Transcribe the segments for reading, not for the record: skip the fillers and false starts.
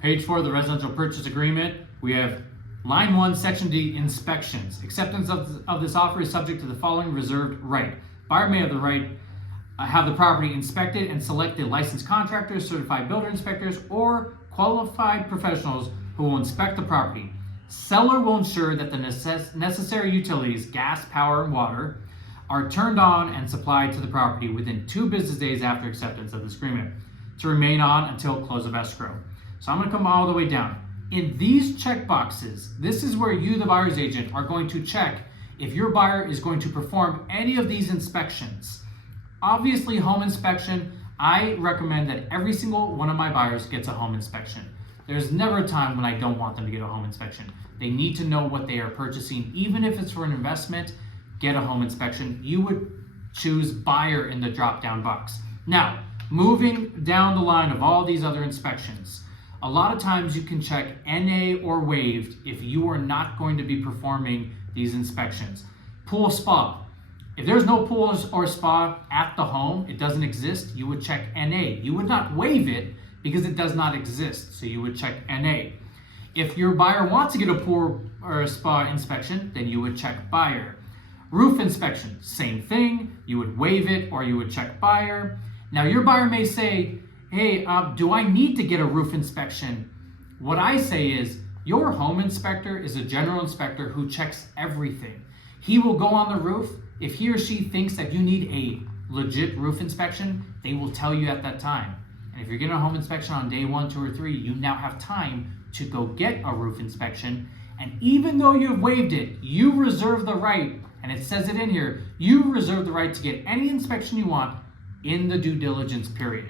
Page 4 of the residential purchase agreement, we have line 1, section D, inspections. Acceptance of this offer is subject to the following reserved right. Buyer may have the right have the property inspected and select the licensed contractors, certified builder inspectors, or qualified professionals who will inspect the property. Seller will ensure that the necessary utilities, gas, power, and water, are turned on and supplied to the property within 2 business days after acceptance of this agreement to remain on until close of escrow. So I'm going to come all the way down. In these check boxes, this is where you, the buyer's agent, are going to check if your buyer is going to perform any of these inspections. Obviously, home inspection, I recommend that every single one of my buyers gets a home inspection. There's never a time when I don't want them to get a home inspection. They need to know what they are purchasing. Even if it's for an investment, get a home inspection. You would choose buyer in the drop-down box. Now, moving down the line of all these other inspections, a lot of times you can check NA or waived if you are not going to be performing these inspections. Pool spa. If there's no pool or spa at the home, it doesn't exist, you would check NA. You would not waive it because it does not exist, so you would check NA. If your buyer wants to get a pool or a spa inspection, then you would check buyer. Roof inspection, same thing, you would waive it or you would check buyer. Now your buyer may say, hey, do I need to get a roof inspection? What I say is, your home inspector is a general inspector who checks everything. He will go on the roof. If he or she thinks that you need a legit roof inspection, they will tell you at that time. And if you're getting a home inspection on day 1, 2, or 3, you now have time to go get a roof inspection. And even though you've waived it, you reserve the right, and it says it in here, you reserve the right to get any inspection you want in the due diligence period.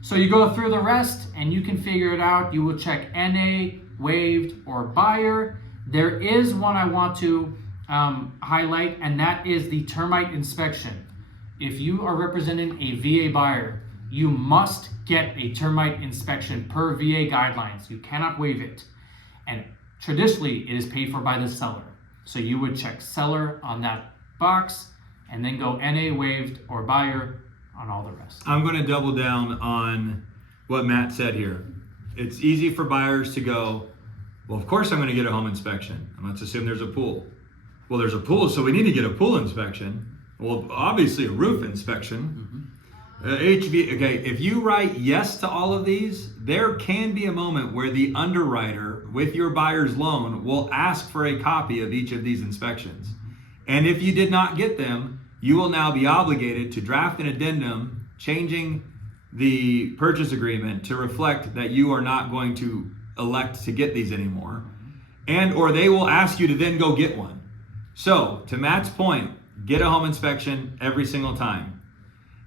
So you go through the rest and you can figure it out. You will check NA, waived, or buyer. There is one I want to highlight, and that is the termite inspection. If you are representing a VA buyer, you must get a termite inspection per VA guidelines. You cannot waive it. And traditionally, it is paid for by the seller. So you would check seller on that box and then go NA, waived, or buyer on all the rest. I'm going to double down on what Matt said here. It's easy for buyers to go, well, of course I'm going to get a home inspection. And let's assume there's a pool. Well, there's a pool, so we need to get a pool inspection. Well, obviously a roof inspection. Okay, if you write yes to all of these, there can be a moment where the underwriter with your buyer's loan will ask for a copy of each of these inspections. And if you did not get them, you will now be obligated to draft an addendum changing the purchase agreement to reflect that you are not going to elect to get these anymore. And or they will ask you to then go get one. So, to Matt's point, get a home inspection every single time.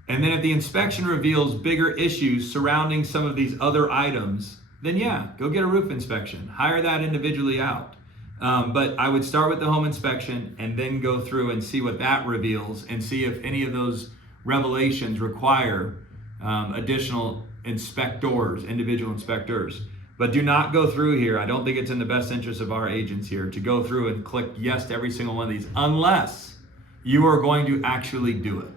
And then if the inspection reveals bigger issues surrounding some of these other items, then yeah, go get a roof inspection. Hire that individually out. But I would start with the home inspection and then go through and see what that reveals and see if any of those revelations require additional individual inspectors. But do not go through here. I don't think it's in the best interest of our agents here to go through and click yes to every single one of these unless you are going to actually do it.